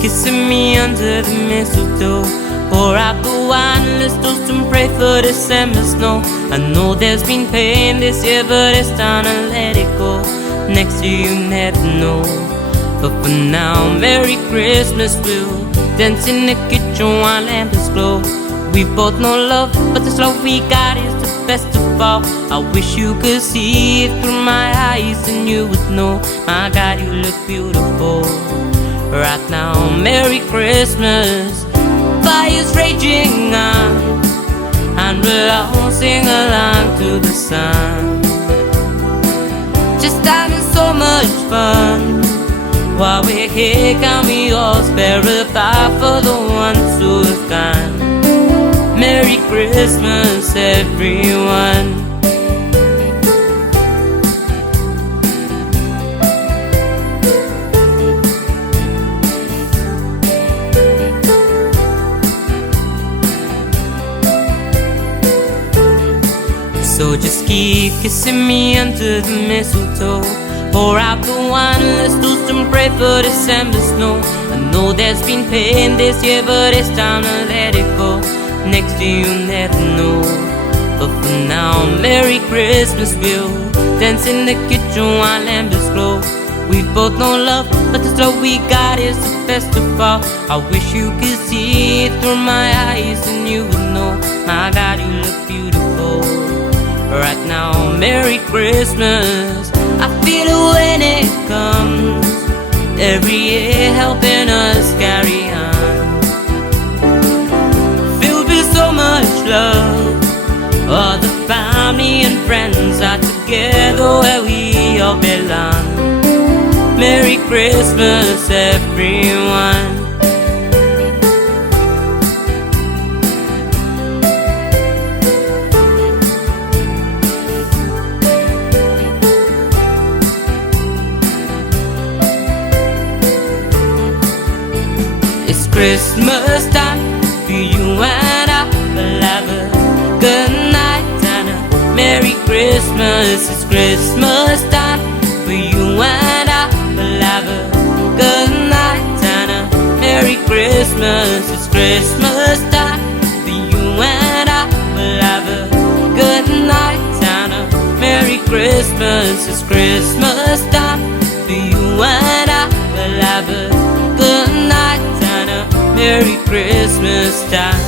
kissing me under the mistletoe. Pour out the wine, let's toast and pray for December snow. I know there's been pain this year, but it's time to let it go. Next year you never know. But for now, Merry Christmas. We'll dance in the kitchen while lamps glow. We both know love, but this love we got is the best of all. I wish you could see it through my eyes, and you would know, my God, you look beautiful right now. Merry Christmas. Fire's raging on, and we'll all sing along to the sun. Just having so much fun. While we're here, can we all spare a thought for the ones who have gone? Merry Christmas, everyone. So just keep kissing me under the mistletoe. Pour out the wine, let's toast and pray for December snow. I know there's been pain this year, but it's time to let it go. Next year you'll never know. But for now, Merry Christmas. We'll dance in the kitchen while lamps glow. We both know love, but this love we got is the best of all. I wish you could see it through my eyes, and you would know, my God, you look beautiful right now. Merry Christmas. I feel it when it comes, every year helping us carry on. Filled with so much love, all the family and friends are together where we all belong. Merry Christmas, everyone. It's Christmas time for you and I. We'll have a good night and a Merry Christmas. It's Christmas time for you and I. We'll have a good night and a Merry Christmas. It's Christmas time for you and I. We'll have a good night and a Merry Christmas. It's Christmas time for you and I. We'll have a good night, Merry Christmas time.